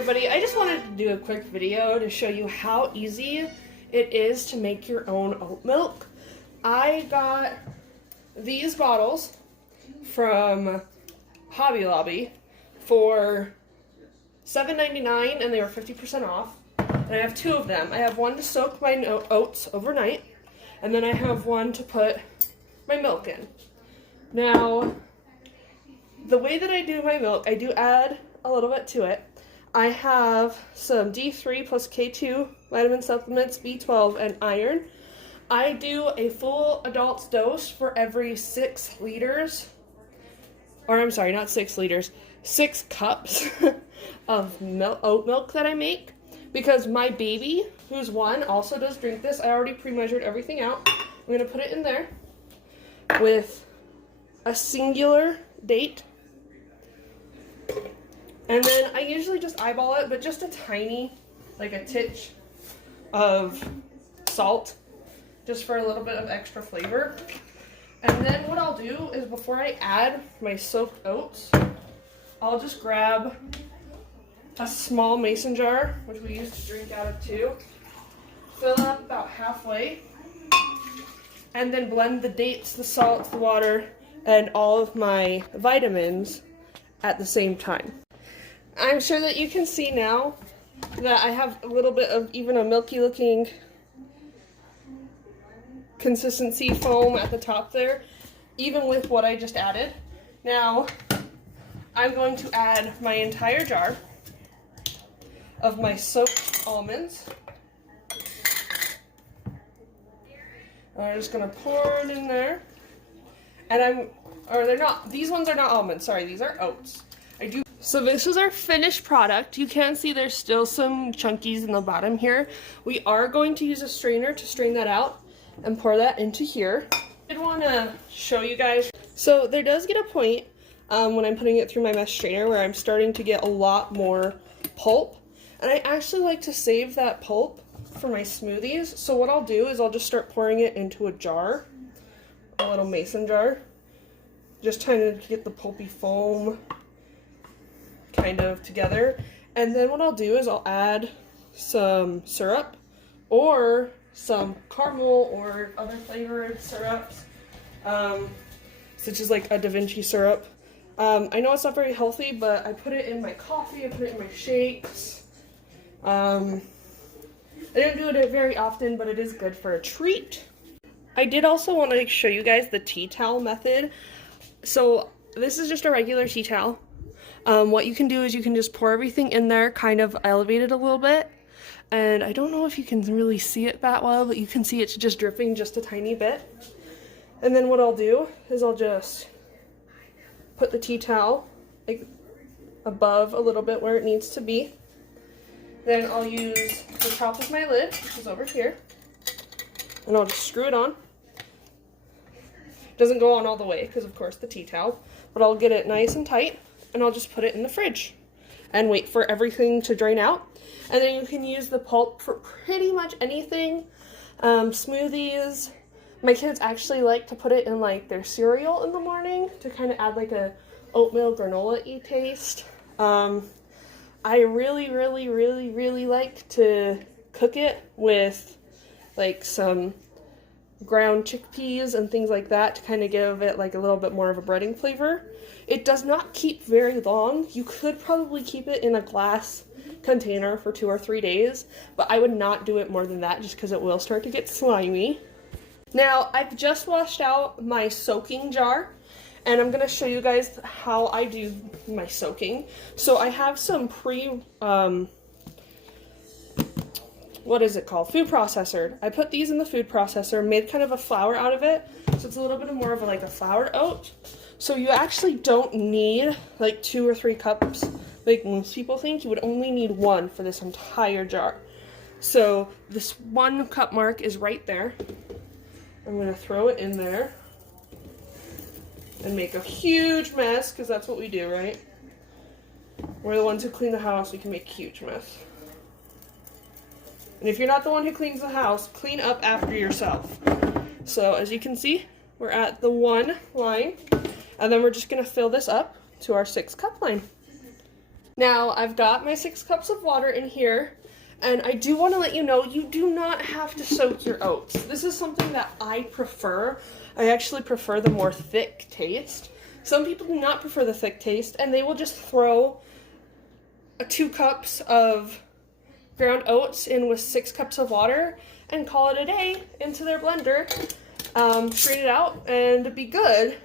everybody, I just wanted to do a quick video to show you how easy it is to make your own oat milk. I got these bottles from Hobby Lobby for $7.99 and they were 50% off. And I have two of them. I have one to soak my oats overnight, and then I have one to put my milk in. Now, the way that I do my milk, I do add a little bit to it. I have some D3 plus K2 vitamin supplements, B12, and iron. I do a full adult's dose for every 6 liters, or I'm sorry, not 6 liters, 6 cups of oat milk that I make, because my baby, who's 1, also does drink this. I already pre-measured everything out. I'm going to put it in there with a singular date. And then I usually just eyeball it, but just a tiny, like a titch of salt, just for a little bit of extra flavor. And then what I'll do is before I add my soaked oats, I'll just grab a small mason jar, which we used to drink out of too, fill it up about halfway, and then blend the dates, the salt, the water, and all of my vitamins at the same time. I'm sure that you can see now that I have a little bit of even a milky looking consistency foam at the top there, even with what I just added. Now, I'm going to add my entire jar of my soaked almonds. I'm just going to pour it in there. And they're not, these ones are not almonds, sorry, these are oats. So this is our finished product. You can see there's still some chunkies in the bottom here. We are going to use a strainer to strain that out and pour that into here. I did want to show you guys. So there does get a point when I'm putting it through my mesh strainer where I'm starting to get a lot more pulp. And I actually like to save that pulp for my smoothies. So what I'll do is I'll just start pouring it into a jar, a little mason jar. Just trying to get the pulpy foam kind of together. And then what I'll do is I'll add some syrup or some caramel or other flavored syrups, such as like a Da Vinci syrup. I know it's not very healthy, but I put it in my coffee, I put it in my shakes. I don't do it very often, but it is good for a treat. I did also want to show you guys the tea towel method. So this is just a regular tea towel. What you can do is you can just pour everything in there, kind of elevate it a little bit. And I don't know if you can really see it that well, but you can see it's just dripping just a tiny bit. And then what I'll do is I'll just put the tea towel like above a little bit where it needs to be. Then I'll use the top of my lid, which is over here, and I'll just screw it on. Doesn't go on all the way because of course the tea towel, but I'll get it nice and tight. And I'll just put it in the fridge and wait for everything to drain out. And then you can use the pulp for pretty much anything. Smoothies. My kids actually like to put it in like their cereal in the morning to kind of add like a oatmeal granola-y taste. I really like to cook it with like some ground chickpeas and things like that to kind of give it like a little bit more of a breading flavor. It does not keep very long. You could probably keep it in a glass container for 2 or 3 days, but I would not do it more than that just because it will start to get slimy. Now, I've just washed out my soaking jar, and I'm going to show you guys how I do my soaking. So I have some what is it called? Food processor. I put these in the food processor, made kind of a flour out of it, so it's a little bit more of like a floured oat. So you actually don't need like 2 or 3 cups like most people think. You would only need 1 for this entire jar. So this 1 cup mark is right there. I'm going to throw it in there and make a huge mess, because that's what we do, right? We're the ones who clean the house. We can make a huge mess. And if you're not the one who cleans the house, clean up after yourself. So as you can see, we're at the 1 line, and then we're just going to fill this up to our 6 cup line. Now I've got my 6 cups of water in here, and I do want to let you know you do not have to soak your oats. This is something that I prefer. I actually prefer the more thick taste. Some people do not prefer the thick taste, and they will just throw 2 cups of ground oats in with 6 cups of water and call it a day into their blender, strain it out, and be good.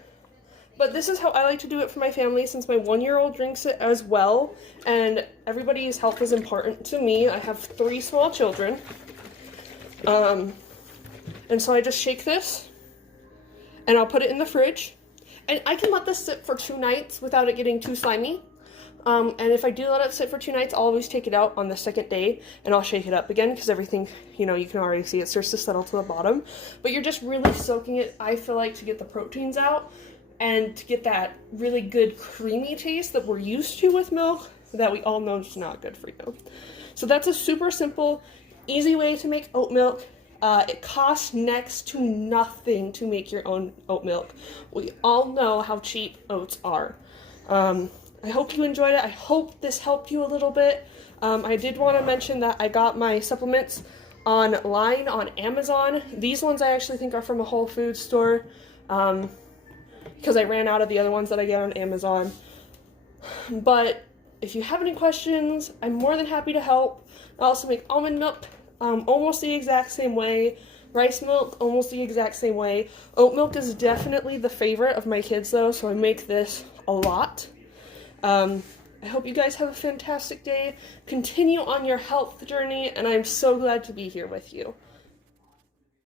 But this is how I like to do it for my family, since my 1-year-old drinks it as well, and everybody's health is important to me. I have 3 small children. And so I just shake this, and I'll put it in the fridge. And I can let this sit for 2 nights without it getting too slimy. And if I do let it sit for 2 nights, I'll always take it out on the 2nd day, and I'll shake it up again, because everything, you know, you can already see it starts to settle to the bottom. But you're just really soaking it, I feel like, to get the proteins out, and to get that really good creamy taste that we're used to with milk that we all know is not good for you. So that's a super simple, easy way to make oat milk. It costs next to nothing to make your own oat milk. We all know how cheap oats are. I hope you enjoyed it. I hope this helped you a little bit. I did want to mention that I got my supplements online on Amazon. These ones I actually think are from a Whole Foods store, because I ran out of the other ones that I get on Amazon. But if you have any questions, I'm more than happy to help. I also make almond milk almost the exact same way. Rice milk, almost the exact same way. Oat milk is definitely the favorite of my kids, though, so I make this a lot. I hope you guys have a fantastic day. Continue on your health journey, and I'm so glad to be here with you.